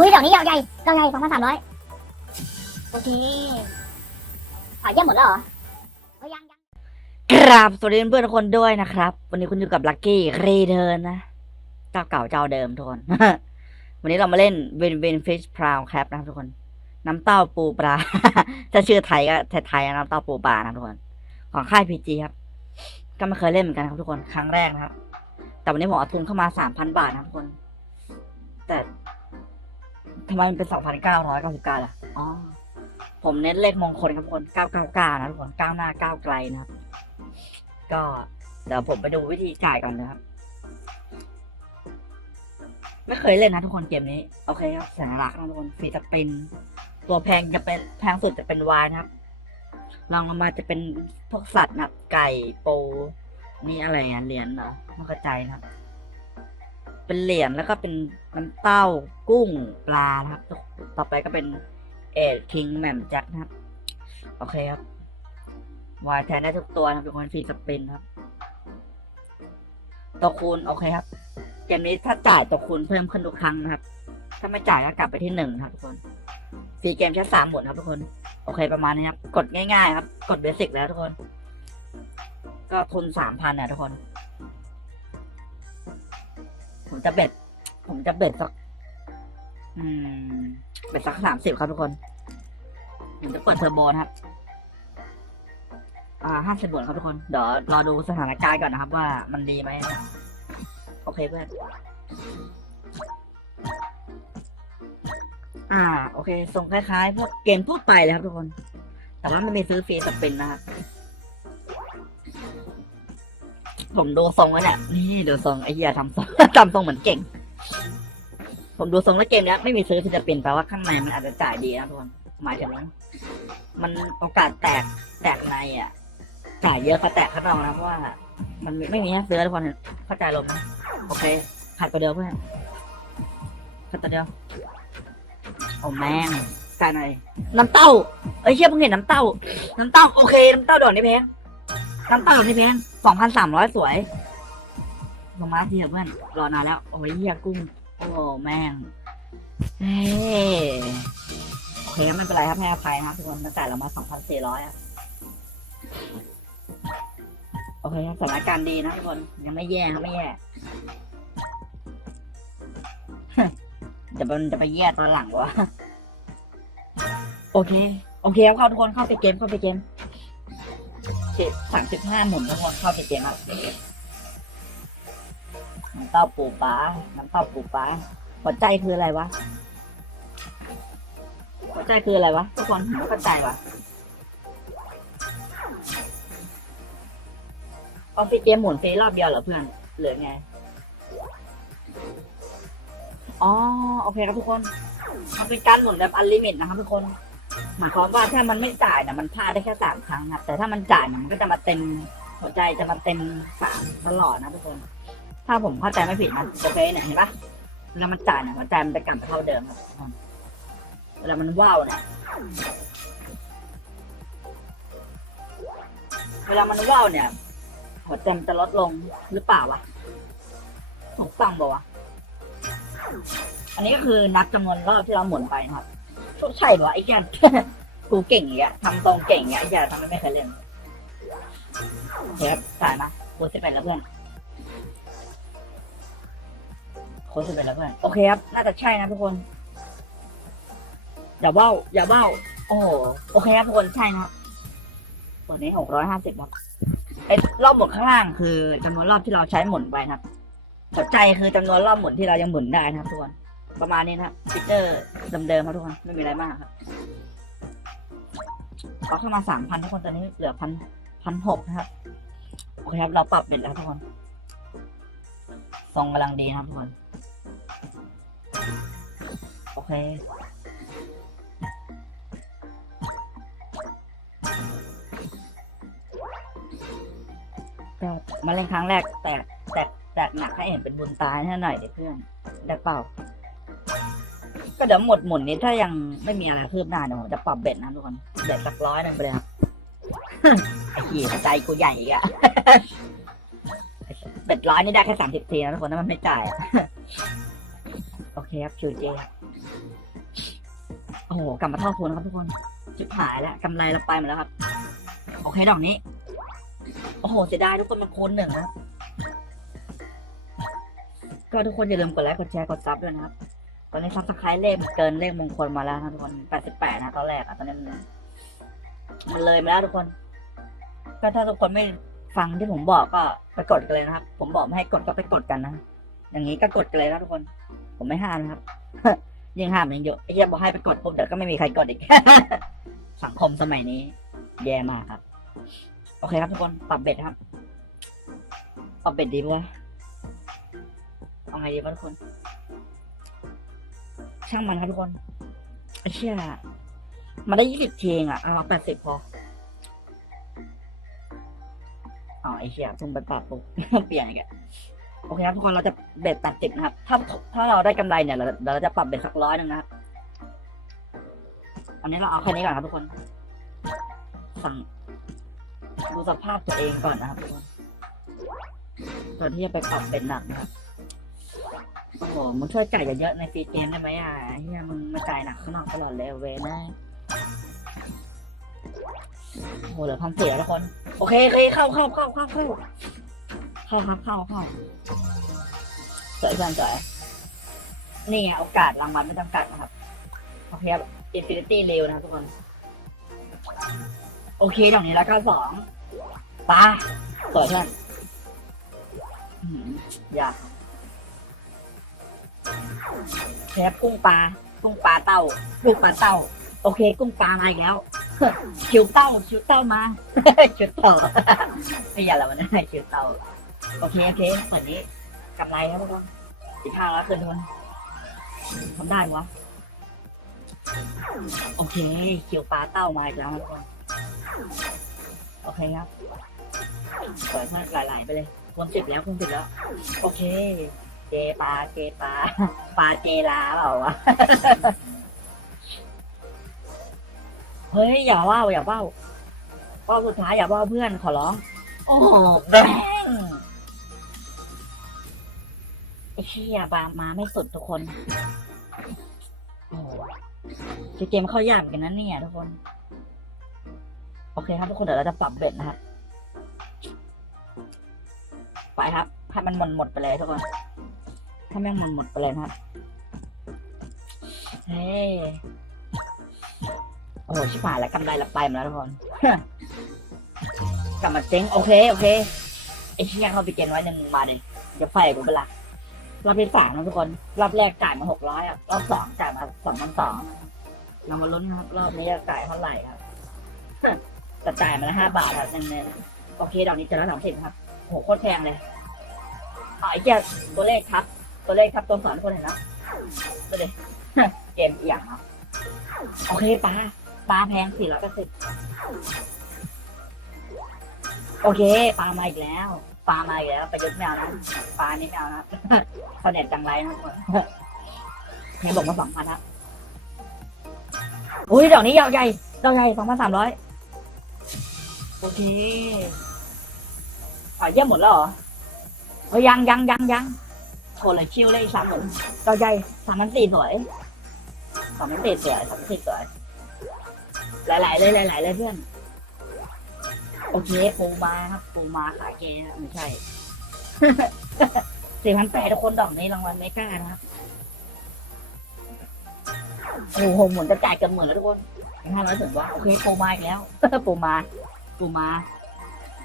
อุ้ยดอกนี้ดอกใหญ่ดอกใหญ่สองพันสามร้อยโอเคขายเยี่ยมหมดแล้วเหรอเอ้ยยังยังกราบสวัสดีเพื่อนๆทุกคนด้วยนะครับ วันนี้คุณอยู่กับลักกี้เรเดิร์นนะเจ้าเก่าเจ้าเดิมทุกคน วันนี้เรามาเล่นเวนเวนฟิชพราวครับนะครับทุกคน น้ำเต้าปูปลา ถ้าชื่อไทยก็ไทยๆน้ำเต้าปูปลานะครับทุกคน ของค่ายพีจีครับ ก็ไม่เคยเล่นเหมือนกันครับทุกคน ครั้งแรกนะครับ แต่วันนี้ผมเอาทุนเข้ามาสามพันบาทนะครับทุกคน แต่ ทำไมมันเป็นสองพันเก้าร้อยเก้าสิบเก้าล่ะ อ๋อ ผมเน้นเลขมงคลครับทุกคนเก้าเก้าเก้านะทุกคนเก้าหน้าเก้าไกลนะครับ ก็เดี๋ยวผมไปดูวิธีจ่ายกันนะครับ ไม่เคยเล่นนะทุกคนเกมนี้ โอเคครับสัญลักษณ์นะทุกคนฟีจะเป็น ตัวแพงจะเป็นแพงสุดจะเป็นวายนะครับรองลงมาจะเป็นพวกสัตว์นะไก่ปูนี่อะไรอะเหรียญเหรอไม่เข้าใจนะครับ เป็นเหรียญแล้วก็เป็นน้ำเต้ากุ้งปลานะครับ ต่อไปก็เป็นเอ็ดคิงแหม่มแจ็คนะครับ โอเคครับวายแทนได้ทุกตัวนะเป็นคนฟรีสปินครับ ตัวคูณโอเคครับ เกมนี้ถ้าจ่ายตัวคูณเพิ่มขึ้นทุกครั้งนะครับ ถ้าไม่จ่ายก็กลับไปที่หนึ่งครับทุกคนฟรีเกมแค่สามหมดครับทุกคน โอเคประมาณนี้ครับ กดง่ายๆครับ กดเบสิกแล้วทุกคน ก็ทุนสามพันนะทุกคน ผมจะเบ็ด ผมจะเบ็ดสัก อืม เบ็ดสักสามสิบครับทุกคน ผมจะเปิดเทอร์โบนะครับ อ่าห้าสิบบวกครับทุกคน เดี๋ยวรอดูสถานการณ์ก่อนนะครับ ว่ามันดีไหมโอเคเพื่อน อ่า โอเคส่งคล้ายๆ พวกเกมทั่วไปเลยครับทุกคน แต่ว่ามันมีซื้อฟรีสปินนะครับ ผมดูทรงแล้วเนี่ยนี่ดูทรงไอ้เหี้ยทำทรง ทำทรงเหมือนเก่ง ผมดูทรงแล้วเกมเนี้ยไม่มีซื้อฟรีสปินแปลว่าข้างในมันอาจจะจ่ายดีนะทุกคนหมายถึงมันโอกาสแตกแตกในอะจ่ายเยอะก็แตกข้างนอกนะเพราะว่า มันไม่มีให้ซื้อทุกคนเข้าใจลมนะโอเคขัดตัวเดียวเพื่อนขัดตัวเดียวโอ้แม่งจ่ายหน่อยน้ำเต้าเอ้เชี่ยเพิ่งเห็นน้ำเต้า น้ำเต้าโอเคน้ำเต้าดอกนี่แพง น้ำเต้าดอกนี่แพงสองพันสามร้อยสวยลงมาทีเถอะเพื่อน รอนานแล้ว โอ้ยเหี้ยกุ้ง โอ้แม่งเฮ้โอเคไม่เป็นไรครับให้อภัยครับทุกคนตั้งแต่เรามาสองพันสี่ร้อยอะโอเคครับสถานการณ์ดีนะทุกคน ยังไม่แย่ครับไม่แย่จะมันจะไปแย่ตอนหลังวะ โอเค โอเคครับเข้าทุกคนเข้าไปเกมเข้าไปเกม สิบสามสิบห้าหมุนทุกคนเข้าไปเกมครับน้ำเต้าปูปลาน้ำเต้าปูปลาหัวใจคืออะไรวะหัวใจคืออะไรวะทุกคนไม่เข้าใจวะออฟฟิเกมหมุนฟรีรอบเดียวเหรอเพื่อนเหลือไงอ๋อโอเคครับทุกคนมันเป็นการหมุนแบบอันลิมิตนะครับทุกคน หมายความว่าถ้ามันไม่จ่ายนะมันพลาดได้แค่สามครั้งครับแต่ถ้ามันจ่ายนะมันก็จะมาเต็มหัวใจจะมาเต็มสามตลอดนะทุกคน ถ้าผมเข้าใจไม่ผิดนะโอเคเนี่ยเห็นปะเวลามันจ่ายเนี่ยหัวใจมันจะกลับมาเท่าเดิมครับเวลามันว่าวเนี่ยเวลามันว่าวเนี่ย หัวใจมันจะลดลงหรือเปล่าวะถูกต้องปะวะอันนี้ก็คือนับจำนวนรอบที่เราหมุนไปนะครับ ใช่ปะวะไอ้แกกูเก่งอย่างเงี้ยทำตรงเก่งอย่างเงี้ยไอ้แกทำไมไม่เคยเล่นเทปถ่ายมาโค้ดสิบเอ็ดแล้วเพื่อนโค้ดสิบเอ็ดแล้วเพื่อนโอเคครับ น่าจะใช่นะทุกคน อย่าเบ้า อย่าเบ้า โอ้โหโอเคครับทุกคนใช่นะตัวนี้หกร้อยห้าสิบครับไอ้รอบหมุนข้างล่างคือจำนวนรอบที่เราใช้หมุนไปนะครับหัวใจคือจำนวนรอบหมุนที่เรายังหมุนได้นะครับทุกคน ประมาณนี้นะครับฟิกเจอร์เดิมๆครับทุกคนไม่มีอะไรมากครับขอเข้ามาสามพันทุกคนตอนนี้เหลือพันพันหกนะครับโอเคครับเราปรับเป็นแล้วทุกคนทรงกำลังดีนะครับทุกคนโอเคก็มาเล่นครั้งแรกแตกแตกแตกหนักให้เห็นเป็นบุญตายให้หน่อยเดิเพื่อนได้เปล่า ก็เดี๋ยวหมดหมุนนี้ถ้ายังไม่มีอะไรคืบหน้เดี๋ยวผมจะปรับเบ็ดนะทุกคนเบ็ดสักร้อยหนึงไปเลยครับไอ้ขี้ใจกูใหญ่อีกอะเบ็ดร้อยนี่ได้แค่สามสิบทีนะทุกคนถ้ามันไม่จ่ายโอเคครับคิวเจโอ้โหกลับมาเท่าทุนครับทุกคนชิบหายแล้วกำไรเราไปหมดแล้วครับ โอเคดอกนี้ โอ้โหเสียดายทุกคนมันคูณหนึ่งนะครับก็ทุกคนอย่าลืมกดไลค์กดแชร์กดซับด้วยนะครับ ตอนนี้ซับสไครต์เลขเกินเลขมงคลมาแล้วทุกคนแปดสิบแปดนะตอนแรกอะตอนนี้มันมันเลยมาแล้วทุกคน ก็ถ้าทุกคนไม่ฟังที่ผมบอกก็ไปกดกันเลยนะครับ ผมบอกไม่ให้กดก็ไปกดกันนะ อย่างนี้ก็กดกันเลยนะทุกคน ผมไม่ห้ามนะครับ ยิ่งห้ามยิ่งเยอะไอ้เหี้ยบอกให้ไปกดปุ๊บเดี๋ยวก็ไม่มีใครกดอีก สังคมสมัยนี้ แย่มากครับ โอเคครับทุกคนปรับเบ็ดครับ ปรับเบ็ดดีปะวะเอาไงดีวะทุกคน ช่างมันครับทุกคนไอ้เชี่ยมาได้ยี่สิบทีเองอะ เอาแปดสิบพออ๋อไอ้เชี่ยเพิ่งไปปรับปุ๊บเปลี่ยนอีกอะโอเคครับทุกคนเราจะเบ็ดแปดสิบนะครับ ถ้าถ้าเราได้กำไรเนี่ย เราเราจะปรับเบ็ดสักร้อยหนึงนะครับอันนี้เราเอาแค่นี้ก่อนครับทุกคน สั่งดูสภาพตัวเองก่อนนะครับทุกคนก่อนที่จะไปปรับเป็นหนักนะครับ โอ้โหมึงช่วยจ่ายเยอะๆในฟรีเกมได้ไหมอะเฮียมึงมาจ่ายหนักข้างนอกตลอดเลยเวยนะโอ้โหเหลือพันเสียทุกคน โอเคโอเคเข้าเข้าเข้าเข้าเข้าเข้าครับเข้าเข้าสวยจังสวยนี่ไงโอกาสรางวัลไม่จำกัดนะครับโอเคครับอินฟินิตี้เร็วนะครับทุกคน โอเคดอกนี้แล้วก็สองปลาสวยเพื่อนอื้อหือยาก แคบกุ้งปลา กุ้งปลาเต้ากุ้งปลาเต้า โอเค กุ้งปลามาอีกแล้วคิวเต้าคิวเต้ามาคิวเต้าไม่อย่าละมันได้คิวเต้า โอเคโอเคส่วนนี้กำไรครับทุกคนอีกข้าวแล้วคืนทุนทำได้ปะวะ โอเคคิวปลาเต้ามาอีกแล้วทุกคนโอเคครับสวยมาหลายๆไปเลยคูณสิบแล้วคูณสิบแล้ว โอเค เจปลาเจปลาปลาเจลาเปล่าวะเฮ้ยอย่าว่าวอย่าว่าวว่าวสุดท้ายอย่าว่าวเพื่อนขอร้อง โอ้โหแบงไอ้เชี่ยบามาไม่สุดทุกคนโอ้โหเกมเข้ายากเหมือนกันนะเนี่ยทุกคน โอเคครับทุกคนเดี๋ยวเราจะปรับเบ็ดนะครับ ไปครับให้มันหมดหมดไปเลยทุกคน ให้แม่งหมดหมดไปเลยนะครับเฮ้ยโอ้โหชิบหายแล้วกำไรละไปหมดแล้วทุกคนกลับมาเจ๊งโอเคโอเคไอ้เชี่ยเขาไปเกณฑ์ไว้หนึ่งมาเลยจะไฟกูเป็นหลักรอบที่สามนะทุกคน รอบแรกจ่ายมาหกร้อยอะรอบสองจ่ายมาสองพันสองเรามาลุ้นนะครับ รอบนี้จะจ่ายเท่าไหร่ครับแต่จ่ายมาละห้าบาทครับเน้นๆโอเคดอกนี้เจะละสองสิบครับโหโคตรแพงเลยอ๋อไอ้เจ้าตัวเลขครับ ตัวเลขครับตัวสอนทุกคนเห็นแล้วดูดิเกมอีกอย่างครับโอเคปลาปลาแพงสี่ร้อยแปดสิบโอเคปลามาอีกแล้วปลามาอีกแล้วประยุทธ์แมวนะปลานี่แมวนะเขาเด็ดจังไรนะทุกคนเฮียบอกมาสองพันครับอุ้ยดอกนี้ยาวใหญ่ดอกใหญ่สองพันสามร้อยโอเคขอเยี่ยมหมดแล้วเหรอเฮ้ยยังยังยังยัง โถเลยชิวเลยสามหมื่นเราใหญ่สามพันสี่สวยสามพันสี่สวยสามพันสี่สวยหลายๆเลยหลายๆเลยเพื่อน โอเคปูมาครับปูมาขายเกนะไม่ใช่สี่พันแปดทุกคนดอกนี้รางวัลไม่กล้านะครับโอ้โหหมุนจะจ่ายเกือบหมื่นแล้วทุกคนห้าร้อยถึงว่าโอเคปูมาอีกแล้วปูมาปูมา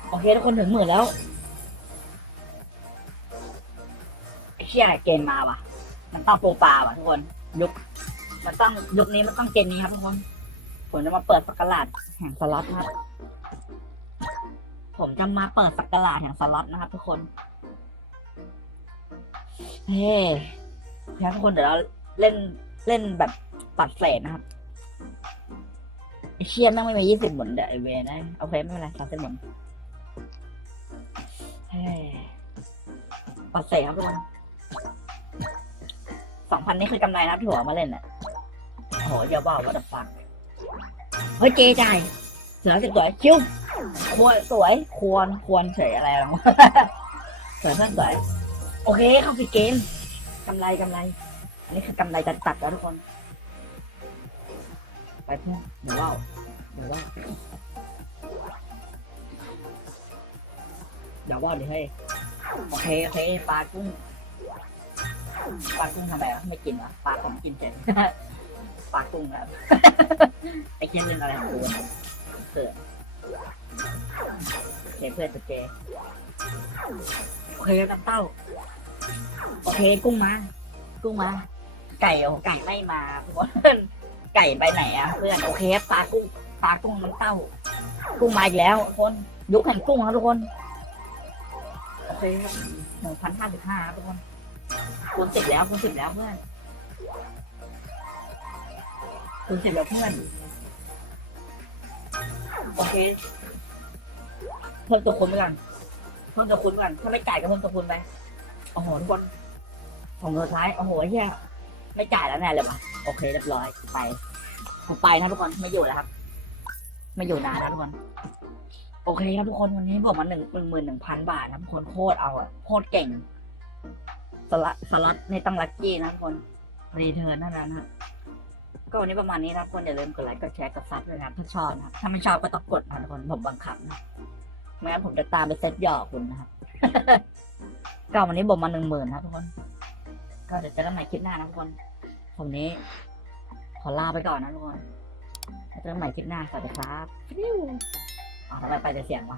โอเคทุกคนถึงหมื่นแล้ว ชี่ยเกมมาว่ะ มันต้องโปูปาว่ะทุกคน ยุค มันต้องยุคนี้มันต้องเกมนี้ครับทุกคน ผมจะมาเปิดสักการาดแห่งสล็อตนะครับ ผมจะมาเปิดสักการาดแห่งสล็อตนะครับ ทุกคน เฮ้ยทุกคนเดี๋ยวเราเล่นเล่นแบบตัดเศษนะครับไอ้เชียแม่งไม่มียี่สิบหมุนเดี๋ยวไอเวนะโอเคไม่เป็นไรสามสิบหมุนเฮ้ยปัดเสครับทุกคน สองพันนี่คือกำไรนะครับที่หัวมาเล่นอะโหเดี๋ยวบอกว่าจะฟังเฮ้ยเจจ่ายเสือสวยชิวควรสวยควรควรเฉยอะไรหรอสวยเพื่อนสวยโอเคเข้าไปเกมกำไรกำไร อันนี้คือกำไรจะตัดแล้วทุกคน ไปเพื่อนเดี๋ยวเล่าเดี๋ยวเล่าเดี๋ยวว่าดีให้โอเคโอเคปลากุ้ง ปลากุ้งทำไมวะไม่กินวะปลาผมกินเสร็จปลากุ้งครับไอ้เคียนเรื่องอะไรของกูเสือเคเพื่อนจะเจโอเคน้ำเต้าโอเคกุ้งมา กุ้งมา ไก่โอ้ไก่ไม่มาทุกคนไก่ไปไหนอะเพื่อนโอเคปลากุ้งปลากุ้งน้ำเต้า กุ้งมาอีกแล้วทุกคนยุคแห่งกุ้งครับทุกคนโอเคครับหนึ่งพันห้าสิบห้าทุกคน คูณสิบแล้วคูณสิบแล้วเพื่อนคูณสิบแล้วเพื่อน โอเคเพิ่มตัวคูณไปก่อนเพิ่มตัวคูณไปก่อนถ้าไม่จ่ายก็เพิ่มตัวคูณไปโอ้โหทุกคนของสุดท้ายโอ้โหเฮียไม่จ่ายแล้วแน่เลยวะโอเคเรียบร้อยไปผมไปนะทุกคนไม่อยู่แล้วครับ ไม่อยู่นานนะทุกคน โอเคครับทุกคนวันนี้บอกมาหนึ่งหนึ่งหมื่นหนึ่งพันบาทนะทุกคนโคตรเอาอะโคตรเก่ง สลัดสลัดในตั้งลักกี้นะทุกคนรีเทิร์นเท่านั้นนะก็วันนี้ประมาณนี้นะทุกคนอย่าลืมกดไลค์กดแชร์กดซับด้วยนะถ้าชอบนะถ้าไม่ชอบก็ต้องกดนะทุกคนผมบังคับนะไม่งั้นผมจะตามไปเซ็ตหยอกคุณนะครับก็วันนี้บอกมาหนึ่งหมื่นนะทุกคน ก็เดี๋ยวเจอกันใหม่คลิปหน้านะทุกคนผมนี้ ขอลาไปก่อนนะทุกคนเจอกันใหม่คลิปหน้าสวัสดีครับฟิวอ๋อทำไมไปแต่เสียงวะ